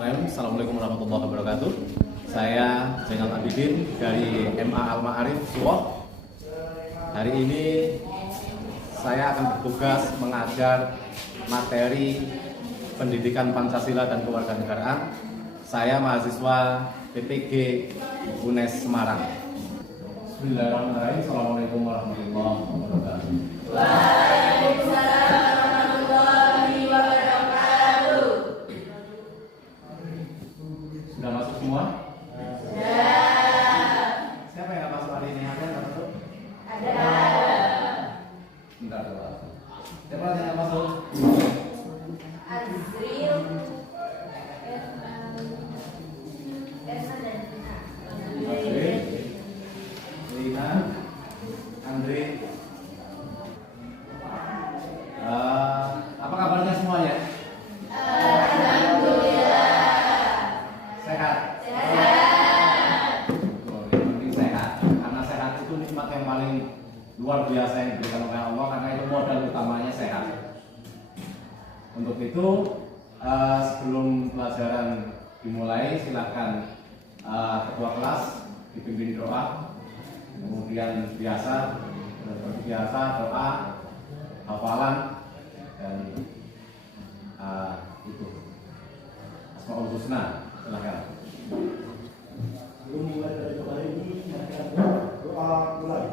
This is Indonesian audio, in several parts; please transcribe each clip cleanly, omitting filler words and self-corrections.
Bismillahirrahmanirrahim. Assalamualaikum warahmatullahi wabarakatuh. Saya Zainal Abidin dari MA Al Ma'arif Suwoh. Hari ini saya akan bertugas mengajar materi pendidikan Pancasila dan Kewarganegaraan. Saya mahasiswa PPG UNES Semarang. Bismillahirrahmanirrahim. Assalamualaikum warahmatullahi wabarakatuh. Waalaikumsalam warahmatullahi wabarakatuh. Sudah masuk semua? Sudah. Siapa yang nggak masuk hari ini? Ada yang nggak masuk? Ada. Bentar, Pak. Siapa yang nggak masuk? Azril, Esma dan Tina. Andre, Lina, Andre. Apa kabarnya semuanya? Alhamdulillah. Sehat? Sehat. Oh, yang penting sehat. Karena sehat itu nikmat yang paling luar biasa yang diberikan oleh Allah, karena itu modal utamanya sehat. Untuk itu, sebelum pelajaran dimulai, silakan ketua kelas dipimpin doa, kemudian seperti biasa doa, hafalan, dan itu Asmaul Husna. Silakan. Sebelum mulai dari doa ini, doa mulai.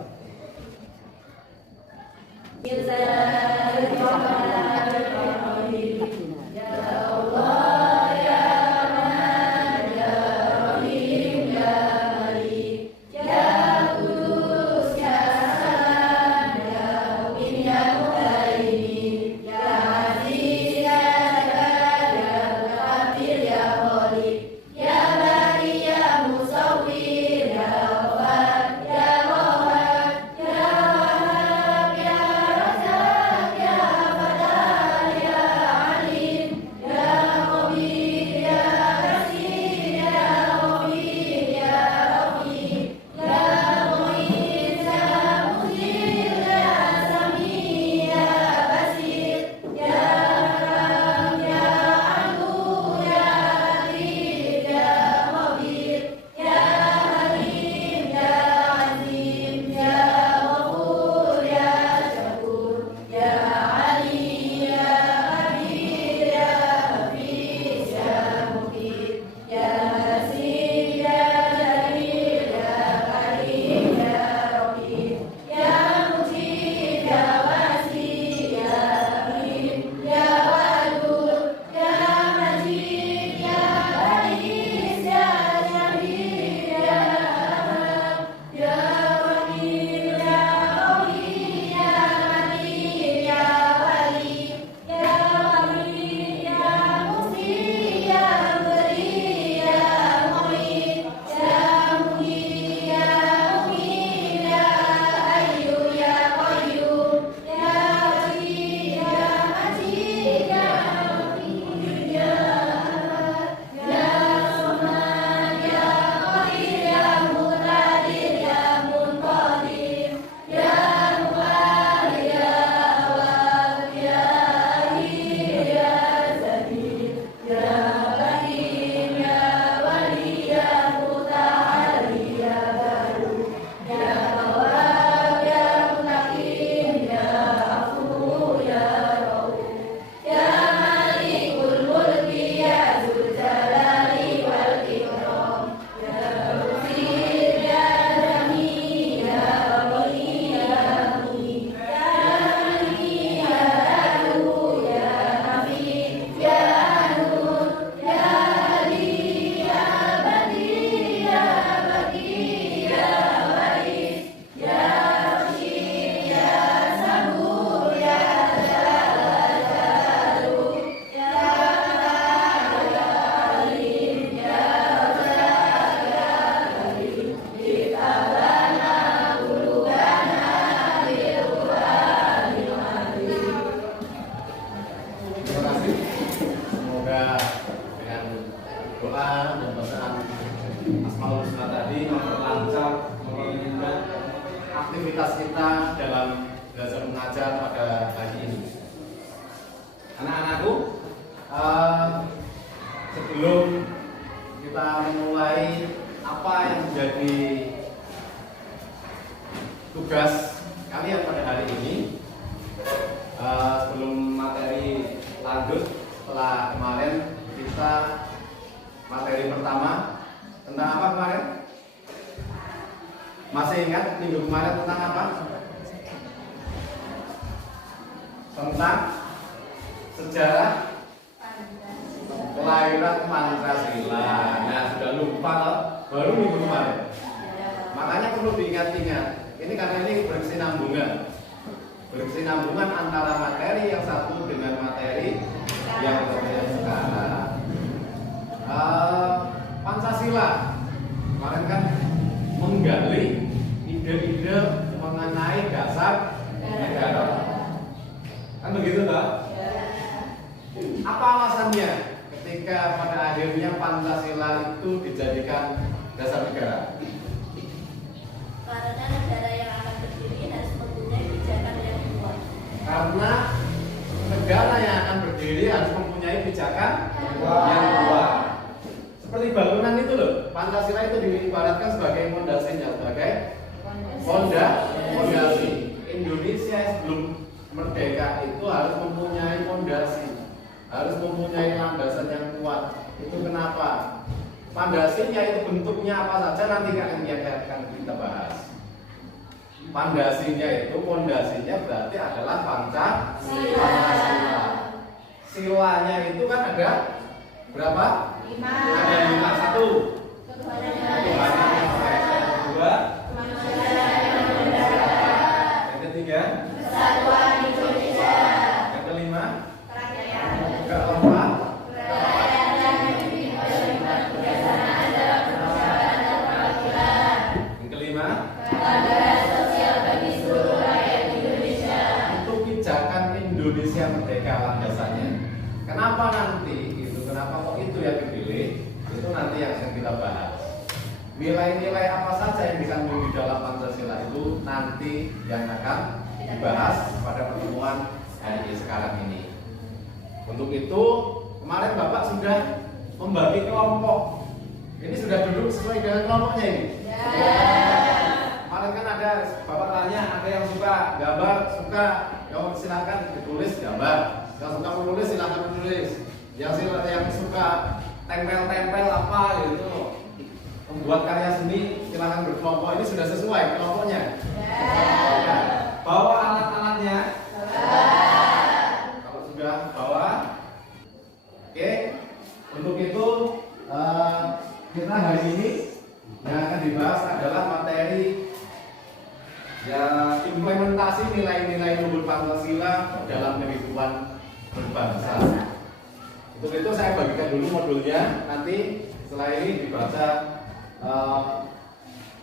Asmaul Husna tadi memperlancar, mempermudah aktivitas kita dalam belajar mengajar pada hari ini. Anak-anakku, sebelum lanjut setelah kemarin kita materi pertama tentang apa kemarin? Masih ingat minggu kemarin tentang apa? Tentang sejarah kelahiran Pancasila. Nah, sudah lupa loh, baru minggu kemarin. Makanya perlu diingat-ingat. Ini karena ini berkesinambungan antara materi yang satu dengan materi yang sekarang. Pancasila kemarin kan menggali ide-ide mengenai dasar negara. Kan begitu toh? Apa alasannya ketika pada akhirnya Pancasila itu dijadikan dasar negara? Karena negara yang akan berdiri harus mempunyai pijakan yang kuat. Karena negara yang akan berdiri harus mempunyai pijakan yang kuat. Seperti bangunan itu loh, Pancasila itu diibaratkan sebagai fondasinya, sebagai fondasi. Indonesia sebelum merdeka itu harus mempunyai fondasi, harus mempunyai landasan yang kuat. Itu kenapa? Fondasinya itu bentuknya apa saja nanti akan kita bahas. Fondasinya berarti adalah Pancasila. Silanya itu kan ada berapa? 5. Ada 5. 1. Ketuhanan Kedua. Yang ketiga. Kesatuan Indonesia. Yang kelima. Kerajaan. Keempat. Kerajaan yang beriman kebijaksanaan dalam permusyawaratan dan perwakilan. Yang kelima. Keadilan sosial bagi seluruh rakyat Indonesia. Itu pijakan Indonesia merdeka landasannya. Kenapa nanti itu? Kenapa kok itu yang dipilih? Itu nanti yang akan kita bahas. Nilai-nilai apa saja yang dikandung di dalam Pancasila itu nanti yang akan dibahas pada pertemuan hari sekarang ini. Untuk itu kemarin Bapak sudah membagi kelompok. Ini sudah duduk sesuai dengan kelompoknya ini. Kemarin kan ada Bapak tanya, ada yang suka gambar, silakan ditulis gambar. Yang suka menulis silakan menulis. Yang suka tempel-tempel apa gitu, membuat karya seni silakan berkelompok. Ini sudah sesuai kelompoknya. Bawa alat-alatnya. Kalau sudah bawa, oke. Untuk itu kita hari ini yang akan dibahas adalah materi implementasi nilai-nilai luhur Pancasila dalam kehidupan berbangsa. Untuk itu saya bagikan dulu modulnya, nanti setelah ini dibaca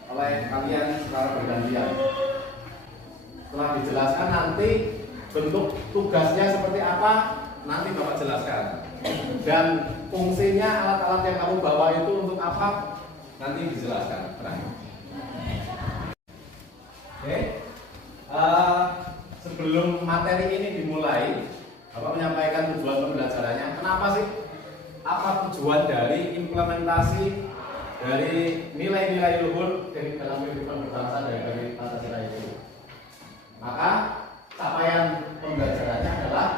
oleh kalian secara bergantian. Setelah dijelaskan nanti bentuk tugasnya seperti apa, nanti Bapak jelaskan. Dan fungsinya alat-alat yang kamu bawa itu untuk apa, nanti dijelaskan. Oke. Sebelum materi ini dimulai, Bapak menyampaikan tujuan pembelajarannya. Kenapa sih? Apa tujuan dari implementasi dari nilai-nilai luhur dari dalam kehidupan berbangsa dari Pancasila itu? Maka capaian pembelajarannya adalah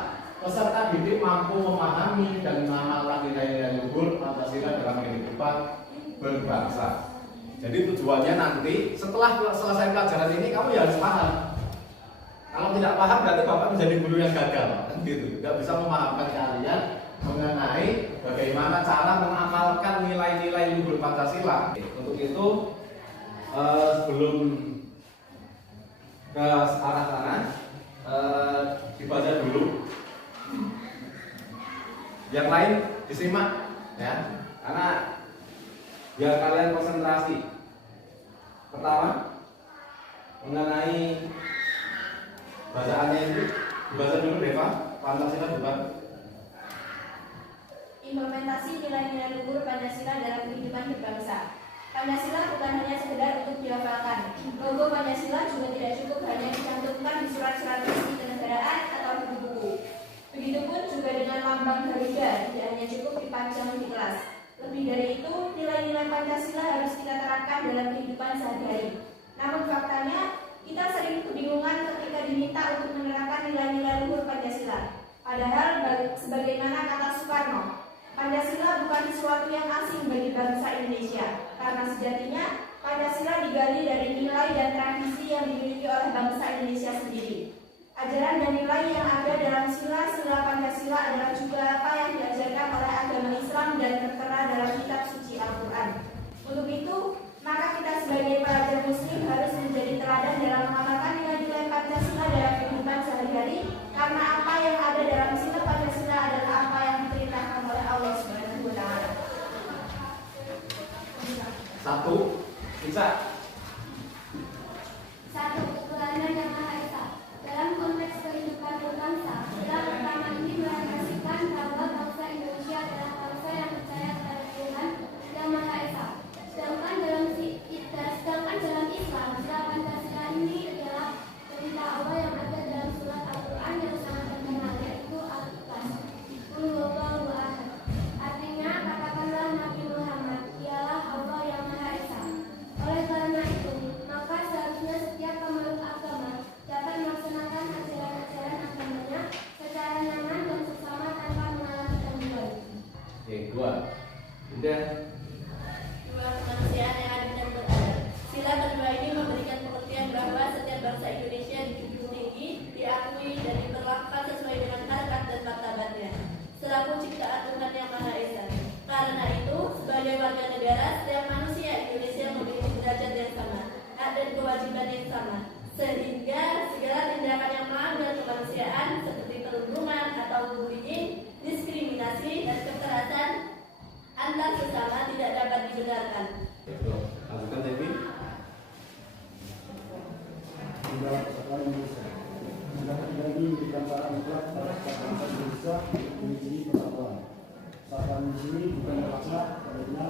peserta didik mampu memahami dan mengamalkan nilai-nilai luhur Pancasila dalam kehidupan berbangsa. Jadi tujuannya nanti setelah selesai pelajaran ini kamu ya harus paham. Kalau tidak paham berarti Bapak menjadi guru yang gagal, kan gitu. Tidak bisa memahamkan kalian mengenai bagaimana cara mengamalkan nilai-nilai luhur Pancasila. Untuk itu sebelum ke arah sana dibaca dulu. Yang lain disimak ya, karena biar kalian konsentrasi. Pertama mengenai bacaannya itu dibaca dulu Deva, Pancasila depan. Implementasi nilai-nilai luhur Pancasila dalam kehidupan berbangsa. Pancasila bukan hanya sekedar untuk dihafalkan. Logo Pancasila juga tidak cukup hanya dicantumkan di surat-surat resmi kenegaraan atau buku-buku. Begitupun juga dengan lambang Garuda tidak hanya cukup dipajang di kelas. Lebih dari itu, nilai-nilai Pancasila harus kita terapkan dalam kehidupan sehari-hari. Namun faktanya, kita sering kebingungan ketika diminta untuk menerapkan nilai-nilai luhur Pancasila. Padahal sebagaimana kata Soekarno, Pancasila bukan sesuatu yang asing bagi bangsa Indonesia, karena sejatinya Pancasila digali dari nilai dan tradisi yang dimiliki oleh bangsa Indonesia sendiri. Ajaran dan nilai yang ada dalam sila-sila Pancasila adalah juga apa yang diajarkan oleh agama Islam dan tertera dalam kitab suci Al-Quran. Untuk itu, maka kita sebagai pelajar muslim harus menjadi teladan dalam mengamalkan nilai-nilai Pancasila dalam kehidupan sehari-hari, karena apa yang ada dalam sila Pancasila adalah apa yang diperintahkan oleh Allah Subhanahu wa Ta'ala. Satu, bisa. Satu, ketuhanan yang Maha Esa. Dalam konteks kehidupan berbangsa, sila pertama ini merealisasikan bahwa bangsa Indonesia adalah bangsa yang percaya kepada Tuhan yang Maha Esa. Sedangkan dalam Islam, sila Pancasila ini adalah perintah Allah yang ada dalam surat Al-Quran yang sangat terkenal, yaitu Al-Ikhlas. Qul huwallahu ahad. Artinya, katakanlah Nabi Muhammad, dialah Allah yang Maha Esa. Oleh karena itu, maka seharusnya setiap pemeluk agama dapat melaksanakan ajaran-ajaran agamanya secara nyaman dan sesama tanpa mengalami gangguan. Oke, dua. Udah. Dua, kemanusiaan yang adil dan beradab. Sila kedua ini memberikan pengertian bahwa setiap bangsa Indonesia dijunjung tinggi, diakui dan diperlakukan sesuai dengan harkat dan martabatnya selaku ciptaan Tuhan yang Maha Esa. Karena itu, sebagai warga negara, setiap manusia Indonesia memiliki derajat yang sama, hak dan kewajiban yang sama, sehingga segala tindakan yang melanggar kemanusiaan seperti perundungan atau bullying, diskriminasi dan kekerasan antar sesama tidak dapat dibenarkan. Lanjutkan, Devi. Undang Persatuan Indonesia. Undang-undang ini memberikan syarat mutlak pada setiap bangsa Indonesia memiliki persatuan. Persatuan di sini bukan terlaksana karena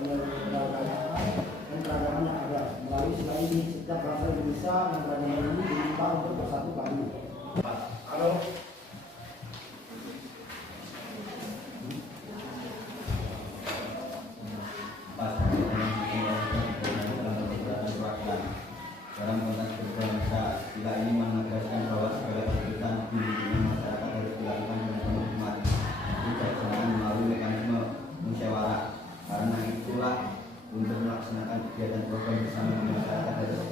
penyelenggaraan dan keragaman yang ada. Melalui sila ini, setiap bangsa Indonesia yang beragama ini diminta untuk bersatu padu. Halo. Dalam konteks berbangsa, sila ini menegaskan bahwa segala keputusan di lingkungan masyarakat harus dilakukan dengan penuh hikmat, bijaksanaan melalui mekanisme musyawarah. Karena itulah untuk melaksanakan kegiatan program bersama masyarakat harus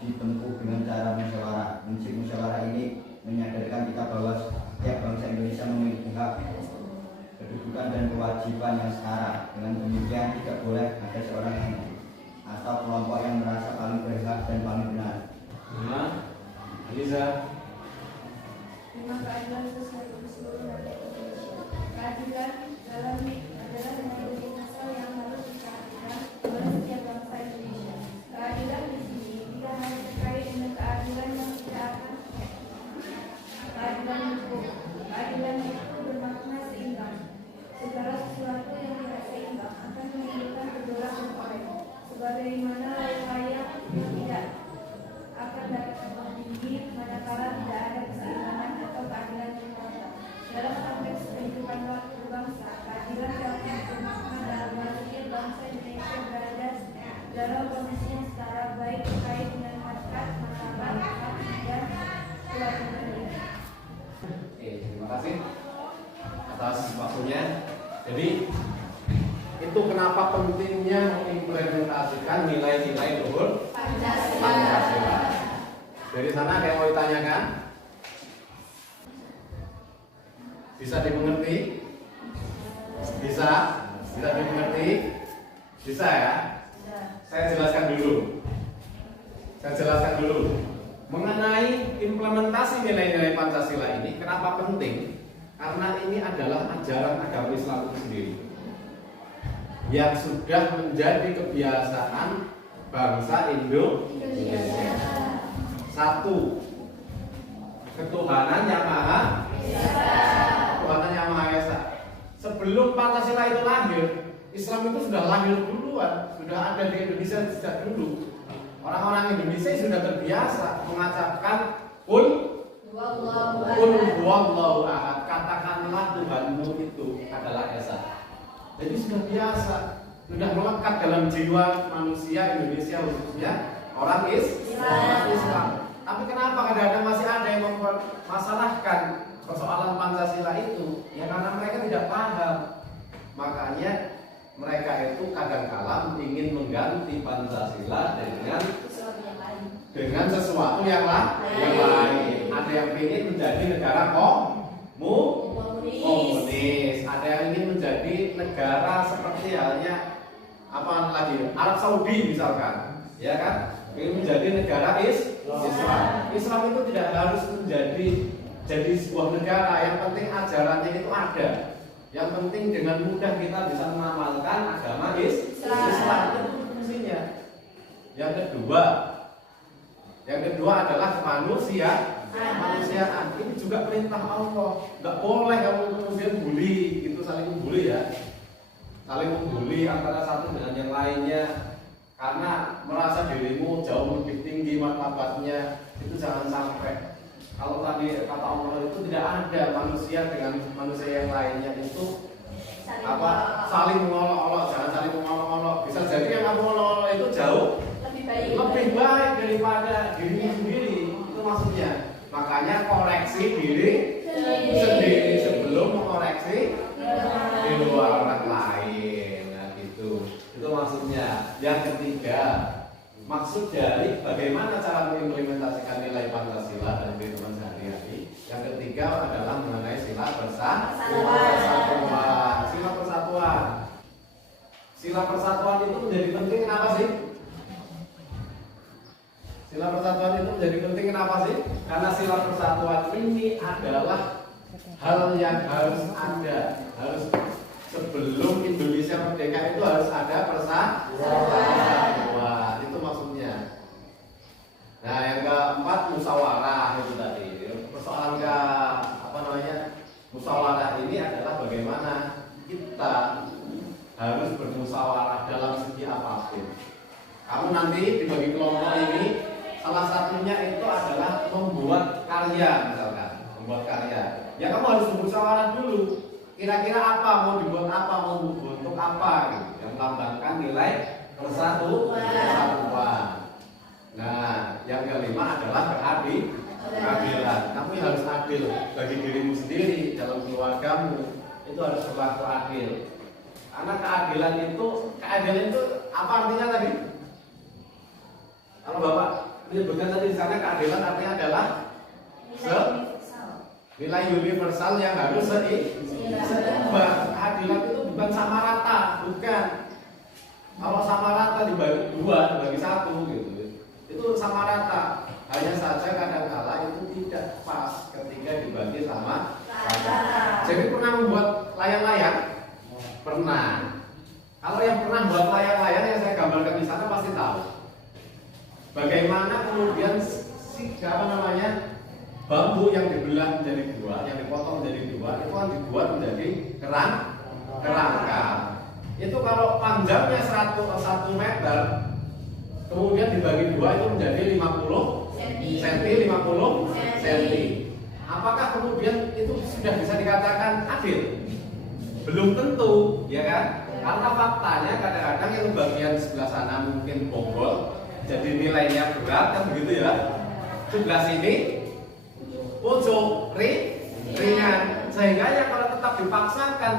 ditempuh dengan cara musyawarah. Prinsip musyawarah ini menyadarkan kita bahwa setiap bangsa Indonesia memiliki hak, kedudukan dan kewajiban yang setara. Dengan demikian tidak boleh ada seorang yang atau kelompok yang merasa paling berhak dan paling benar. Eliza. Lima, keadilan sosial bagi seluruh rakyat Indonesia. Keadilan dalam adalah metode universal yang harus diperhatikan oleh setiap bangsa Indonesia. Keadilan di sini tidak hanya terkait dengan keadilan yang tidak akan keadilan yang hukum. Keadilan itu bermakna seimbang. Segala sesuatu yang tidak seimbang akan menimbulkan gejolak dan konflik. Sebagaimana layang-layang yang tidak akan dapat terbang tinggi manakala tidak ada keseimbangan atau keadilan yang merata. Dalam konteks kehidupan berbangsa, keadilan dapat bermakna dalam setiap bangsa Indonesia berada dalam kondisi yang setara, baik terkait dengan harkat, martabat, hak, dan kewajiban. Oke, terima kasih atas waktunya. Jadi itu kenapa pentingnya mengimplementasikan nilai-nilai luhur Pancasila. Dari sana ada yang mau ditanyakan? Bisa dimengerti? Bisa? Bisa dimengerti? Bisa ya? Saya jelaskan dulu. Mengenai implementasi nilai-nilai Pancasila ini, kenapa penting? Karena ini adalah ajaran agama Islam itu sendiri yang sudah menjadi kebiasaan bangsa Indonesia. Satu, ketuhanan yang Maha Esa. Ketuhanan yang Maha Esa. Sebelum Pancasila itu lahir, Islam itu sudah lahir duluan, sudah ada di Indonesia sejak dulu. Orang-orang Indonesia sudah terbiasa mengucapkan Qul huwallahu ahad. Katakanlah Tuhanmu itu adalah Esa. Jadi sudah biasa, sudah melekat dalam jiwa manusia Indonesia, khususnya orang Islam. Tapi kenapa kadang-kadang masih ada yang mempermasalahkan persoalan Pancasila itu ya karena mereka tidak paham. Makanya mereka itu kadang-kala ingin mengganti Pancasila dengan sesuatu yang lain. Ada yang ingin menjadi negara komunis, ada yang ingin menjadi negara seperti halnya Arab Saudi misalkan, ya kan? Ingin menjadi negara Islam. Islam itu tidak harus jadi sebuah negara. Yang penting ajarannya itu ada. Yang penting dengan mudah kita bisa mengamalkan agama Islam. Itu fungsinya. Yang kedua adalah kemanusiaan. Ini juga perintah Allah. Nggak boleh kamu kemudian bully, gitu, saling membuli ya. Saling membuli antara satu dengan yang lainnya karena merasa dirimu jauh lebih tinggi martabatnya. Itu jangan sampai. Kalau tadi kata Allah itu tidak ada manusia dengan manusia yang lainnya itu saling mengolok-olok, jangan saling mengolok-olok. Bisa jadi yang kamu olok-olok itu jauh lebih baik daripada dirimu sendiri. Itu maksudnya. Makanya koreksi diri sendiri sebelum mengoreksi di luar orang lain. Nah gitu. Itu maksudnya. Yang ketiga, maksud dari bagaimana cara mengimplementasikan nilai Pancasila dan kehidupan sehari-hari. Yang ketiga adalah mengenai sila persatuan. Sila persatuan itu menjadi penting kenapa sih? Sila persatuan itu menjadi penting kenapa sih? Karena sila persatuan ini adalah hal yang harus ada. Harus sebelum Indonesia merdeka itu harus ada persatuan. Itu maksudnya. Nah, yang keempat musyawarah itu tadi. Persoalan musyawarah ini adalah bagaimana kita harus bermusyawarah dalam segi apapun. Kamu nanti dibagi kelompok ini, salah satunya itu adalah membuat karya misalkan, membuat karya. Ya kamu harus bermusyawarah dulu. Kira-kira apa mau dibuat apa, mau bentuk apa gitu, yang melambangkan nilai persatuan. Nah, yang kelima adalah keadilan. Kamu harus adil bagi dirimu sendiri, dalam keluargamu itu harus berlaku adil. Karena keadilan itu apa artinya tadi? Kalau Bapak menyebutkan tadi di sana keadilan artinya adalah nilai universal yang harus seimbang. Keadilan itu bukan sama rata, bukan. Kalau sama rata dibagi dua, dibagi satu gitu, itu sama rata. Hanya saja kadang-kala itu tidak pas ketika dibagi sama rata. Jadi pernah membuat layang-layang? Pernah. Kalau yang pernah buat layang-layang yang saya gambarkan di sana pasti tahu. Bagaimana kemudian bambu yang dibelah menjadi dua, yang dipotong menjadi dua, itu kan dibuat menjadi kerangka. Itu kalau panjangnya 1 meter, kemudian dibagi dua itu menjadi 50 cm. Apakah kemudian itu sudah bisa dikatakan adil? Belum tentu, ya kan? Karena faktanya kadang-kadang yang bagian sebelah sana mungkin bonggol, jadi nilainya berat kan begitu ya. Sebelah sini pojok ringan, sehingga ya kalau tetap dipaksakan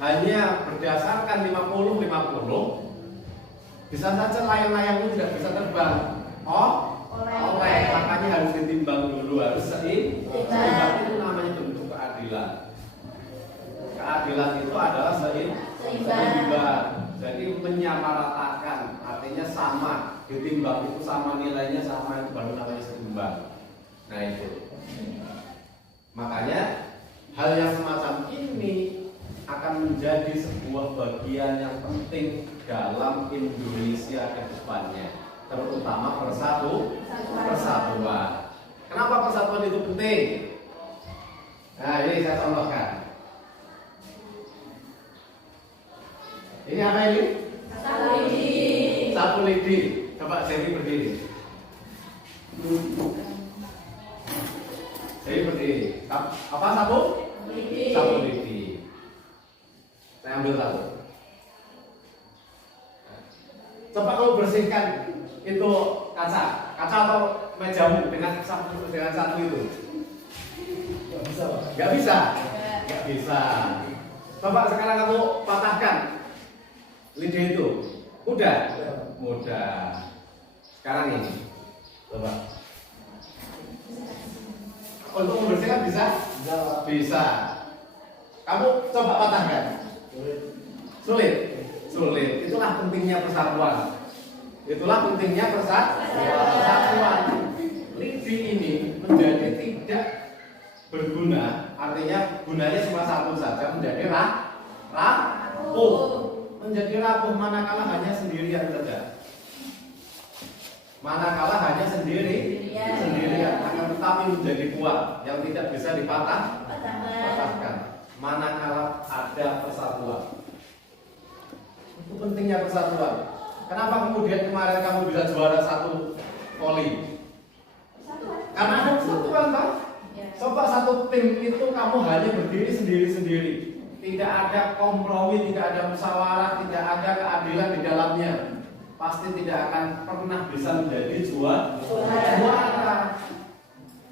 hanya berdasarkan 50-50, bisa saja layang-layang itu tidak bisa terbang. Oleh makanya harus ditimbang dulu, harus seimbang. Itu namanya bentuk keadilan. Keadilan itu adalah seimbang. Jadi menyamaratakan, artinya sama, ditimbang itu sama, nilainya sama, itu baru namanya seimbang. Nah itu. Makanya hal yang semacam ini akan menjadi sebuah bagian yang penting dalam Indonesia ke depannya, terutama persatuan. Kenapa persatuan itu penting? Nah ini saya contohkan. Ini apa ini? Sapu lidi. Coba Jerry berdiri. Jerry berdiri. Apa sapu? Sapu lidi. Saya ambil satu. Coba kamu bersihkan itu kaca atau mejamu dengan satu itu. Tidak bisa, Pak. Nggak bisa? Nggak bisa. Coba sekarang kamu patahkan lidi itu. Mudah? Mudah. Sekarang ini. Coba. Untuk membersihkan bisa? Bisa. Kamu coba patahkan. Sulit. Sulit. Itulah pentingnya persatuan. Itulah pentingnya persatuan. Lidi ini menjadi tidak berguna, artinya gunanya cuma satu saja, menjadi rapuh. Menjadi rapuh manakala hanya sendirian saja. Manakala hanya sendirian akan tetapi menjadi kuat yang tidak bisa dipatahkan. Manakala ada persatuan. Itu pentingnya persatuan. Kenapa kemudian kemarin kamu bisa juara 1 voli? Karena ada persatuan, Pak. Coba satu tim itu kamu hanya berdiri sendiri-sendiri. Tidak ada kompromi, tidak ada musyawarah, tidak ada keadilan di dalamnya. Pasti tidak akan pernah bisa menjadi juara.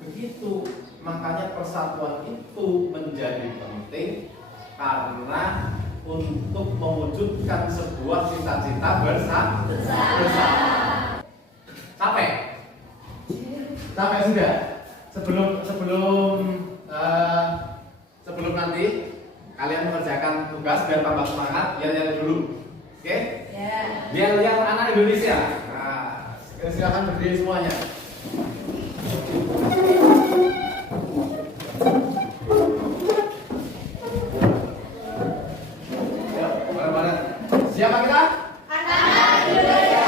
Begitu. Makanya persatuan itu menjadi penting karena untuk mewujudkan sebuah cita-cita bersama. Capek sudah. Sebelum nanti kalian mengerjakan tugas biar tambah semangat, lihat dulu, oke? Biar lihat anak Indonesia. Nah, silakan berdiri semuanya. Siapa kita? Anak Indonesia.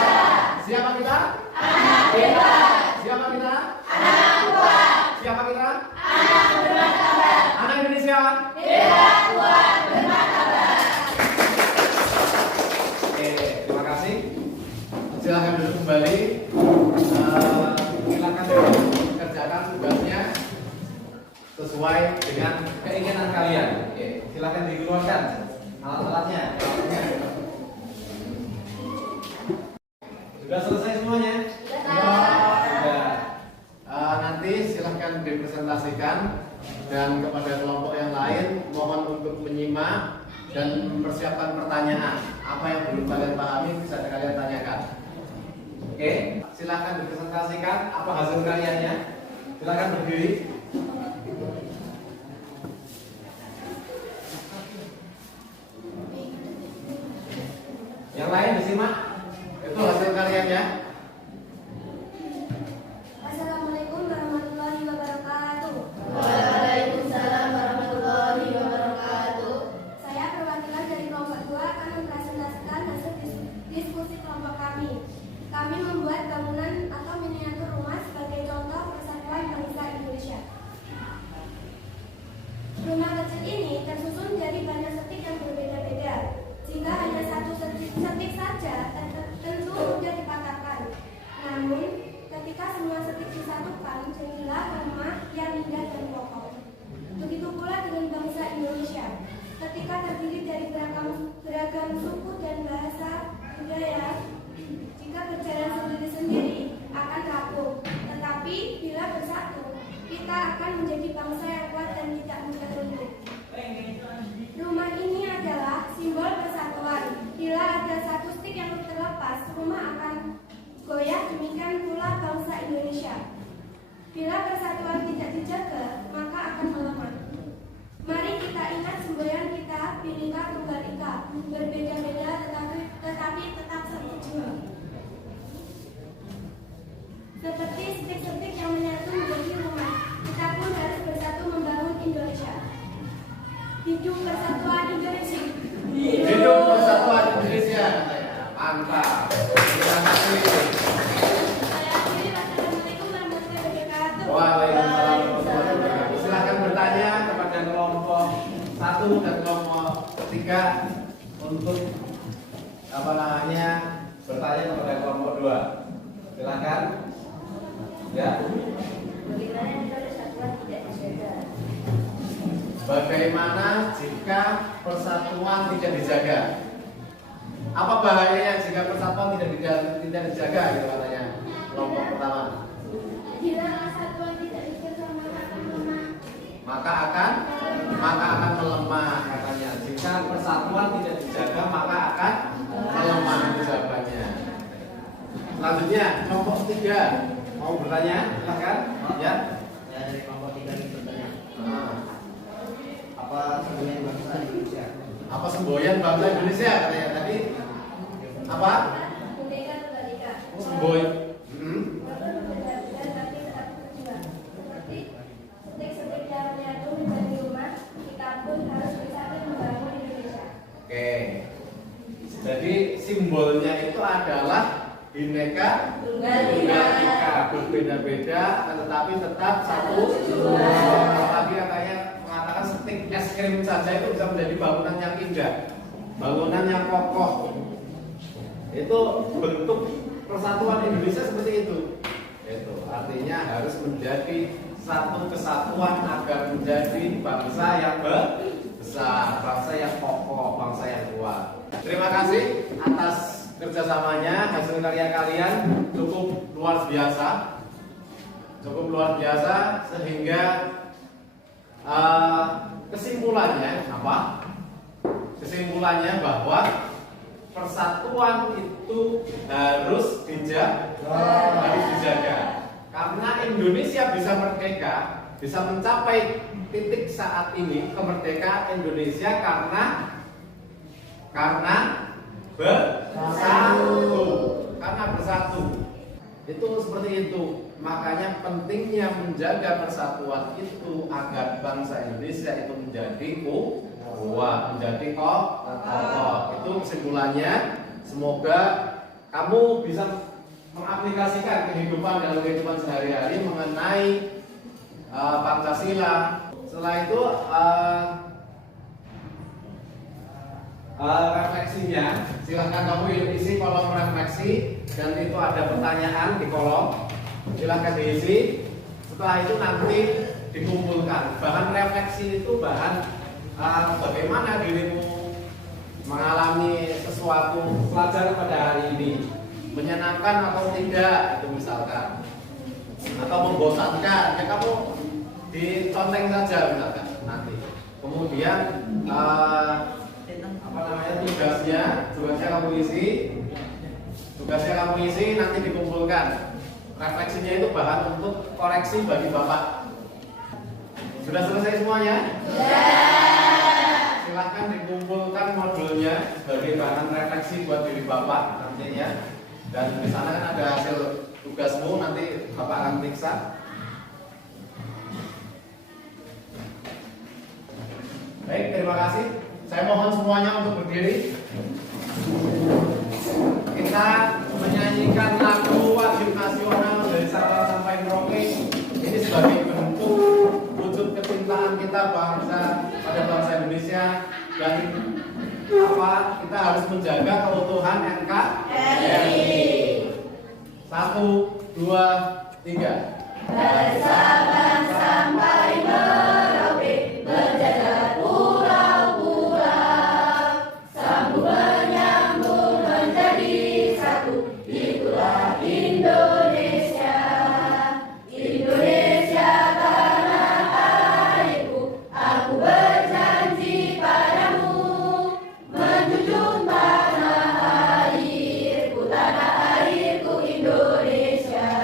Siapa kita? Anak bebas. Siapa kita? Anak kuat. Siapa kita? Anak bermartabat. Anak Indonesia. Bebas, kuat, bermartabat. Oke, terima kasih. Silakan duduk kembali. Silakan kerjakan tugasnya sesuai dengan keinginan kalian. Oke, silakan dikeluarkan alat-alatnya. Sudah selesai semuanya? Sudah. Nanti silahkan dipresentasikan dan kepada kelompok yang lain mohon untuk menyimak dan mempersiapkan pertanyaan. Apa yang belum kalian pahami bisa kalian tanyakan. Oke, silahkan dipresentasikan apa hasil karyanya. Silahkan berdiri. Yang lain disimak. Itu hasil karyanya. Assalamualaikum warahmatullahi wabarakatuh. Waalaikumsalam warahmatullahi wabarakatuh. Saya perwakilan dari kelompok 2 akan mempresentasikan hasil diskusi kelompok kami. Kami membuat bangunan atau miniatur rumah sebagai contoh persatuan bangsa Indonesia. Rumah kecil ini tersusun dari banyak setik yang berbeda-beda. Jika hanya satu setik saja, tentu mudah dipatahkan. Namun, ketika semua setik disatukan, jadilah rumah yang indah dan kokoh. Begitu pula dengan bangsa Indonesia. Ketika terdiri dari beragam suku dan bahasa budaya, jika berjalan sendiri-sendiri akan rapuh. Tetapi bila bersatu, kita akan menjadi bangsa yang kuat dan tidak mudah runtuh. Rumah ini adalah simbol persatuan. Bila ada satu stik yang terlepas, rumah akan goyah. Demikian pula bangsa Indonesia. Bila persatuan tidak dijaga, maka akan melemah. Mari kita ingat semboyan kita, Bhinneka Tunggal Ika, berbeda-beda tetapi tetap satu jiwa. Seperti stik-stik yang menyatu menjadi rumah, kita pun harus bersatu membangun Indonesia. Hidup persatuan Indonesia. Hidup persatuan Indonesia. Mantap. Terima kasih. Saya akhiri. Wassalamualaikum warahmatullahi wabarakatuh. Waalaikumsalam warahmatullahi wabarakatuh. Silakan bertanya kepada kelompok 1 dan kelompok 3 untuk bertanya kepada kelompok 2. Silakan. Ya. Bagaimana jika persatuan tidak dijaga? Bagaimana jika persatuan tidak dijaga? Apa bahayanya jika persatuan tidak dijaga? Gitu katanya kelompok pertama. Bila persatuan tidak dijaga, maka akan lemah. maka akan melemah katanya. Jika persatuan tidak dijaga maka akan melemah itu jawabannya. Selanjutnya kelompok 3 mau bertanya, silakan. Ya. Saya dari kelompok 3 ini bertanya. Nah, Apa semboyan bangsa Indonesia? apa semboyan bangsa Indonesia katanya tadi? Apa? Merdeka Tunggal Ika. Semboyan. Berbeda-beda tapi tetap berjuang. Seperti yang menyatu menjadi rumah, kita pun harus bersatu membangun Indonesia. Oke. Jadi simbolnya itu adalah Bhinneka Tunggal Tunggal Ika. Ika, berbeda-beda tetapi tetap satu. Tadi katanya mengatakan stik es krim saja itu bisa menjadi bangunan yang indah, bangunan yang kokoh. Itu bentuk persatuan Indonesia seperti itu. Itu artinya harus menjadi satu kesatuan agar menjadi bangsa yang besar, bangsa yang kokoh, bangsa yang kuat. Terima kasih atas kerjasamanya, hasil karya kalian cukup luar biasa, sehingga kesimpulannya apa? Kesimpulannya bahwa persatuan itu harus dijaga. Karena Indonesia bisa merdeka, bisa mencapai titik saat ini kemerdekaan Indonesia karena bersatu. Itu seperti itu. Makanya pentingnya menjaga persatuan itu agar bangsa Indonesia itu menjadi kuat, menjadi kokoh. Itu kesimpulannya. Semoga kamu bisa mengaplikasikan dalam kehidupan sehari-hari mengenai Pancasila. Setelah itu refleksinya, silahkan kamu isi kolom refleksi dan itu ada pertanyaan di kolom, silahkan diisi. Setelah itu nanti dikumpulkan. Bahan refleksi itu bahan bagaimana dirimu mengalami sesuatu pelajaran pada hari ini, menyenangkan atau tidak, itu misalkan, atau membosankan, ya kamu diconteng saja misalkan nanti. Kemudian tugasnya kamu isi, nanti dikumpulkan. Refleksinya itu bahan untuk koreksi bagi Bapak. Sudah selesai semuanya? Silahkan dikumpulkan modulnya sebagai bahan refleksi buat diri Bapak nantinya. Dan di sana kan ada hasil tugasmu, nanti Bapak akan periksa. Baik, terima kasih. Saya mohon semuanya untuk berdiri. Kita menyanyikan lagu wajib nasional dari Sabang sampai Merauke. Ini sebagai bentuk wujud kecintaan kita pada bangsa Indonesia dan kita harus menjaga keutuhan NKRI. 1, 2, 3. Dari Sabang sampai Merauke berjajar pulau-pulau, sambung menyambung menjadi satu. Itulah Indonesia, Indonesia tanah airku. Aku berjanji padamu menjunjung tanah airku Indonesia.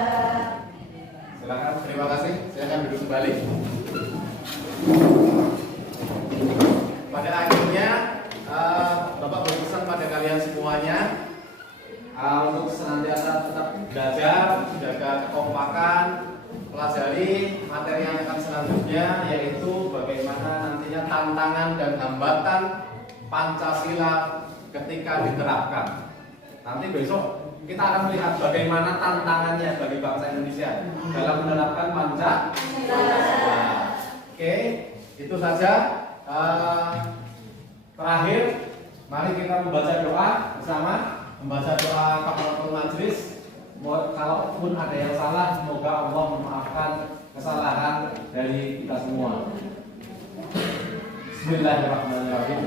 Silakan, terima kasih. Silakan duduk kembali. Pada akhirnya Bapak berpesan pada kalian semuanya untuk senantiasa tetap belajar, jaga kekompakan, pelajari materi yang akan selanjutnya, yaitu bagaimana nantinya tantangan dan hambatan Pancasila ketika diterapkan. Nanti besok kita akan melihat bagaimana tantangannya bagi bangsa Indonesia dalam menerapkan Pancasila. Oke, itu saja. Terakhir, mari kita membaca doa bersama, membaca doa kafaratul majelis. Kalaupun ada yang salah, semoga Allah memaafkan kesalahan dari kita semua. Bismillahirrahmanirrahim.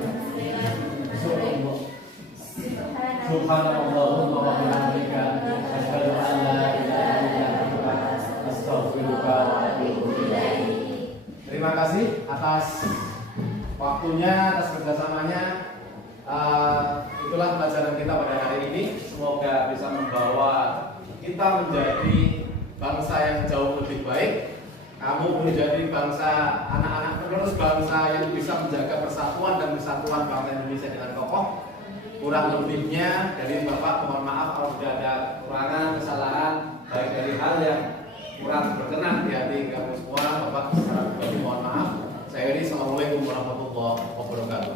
Subhanallahumma wa bihamdika asyhadu an la ilaha illa anta astaghfiruka wa atubu ilaik. Terima terima kasih atas waktunya, atas kerjasamanya. Itulah pelajaran kita pada hari ini. Semoga bisa membawa kita menjadi bangsa yang jauh lebih baik. Kamu menjadi bangsa, anak-anak penerus bangsa yang bisa menjaga persatuan dan kesatuan bangsa Indonesia dengan kokoh. Kurang lebihnya dari Bapak mohon maaf kalau sudah ada kekurangan, kesalahan, baik dari hal yang kurang berkenan di hati kamu semua. Bapak secara pribadi mohon maaf. Saya ini, assalamualaikum warahmatullahi wabarakatuh.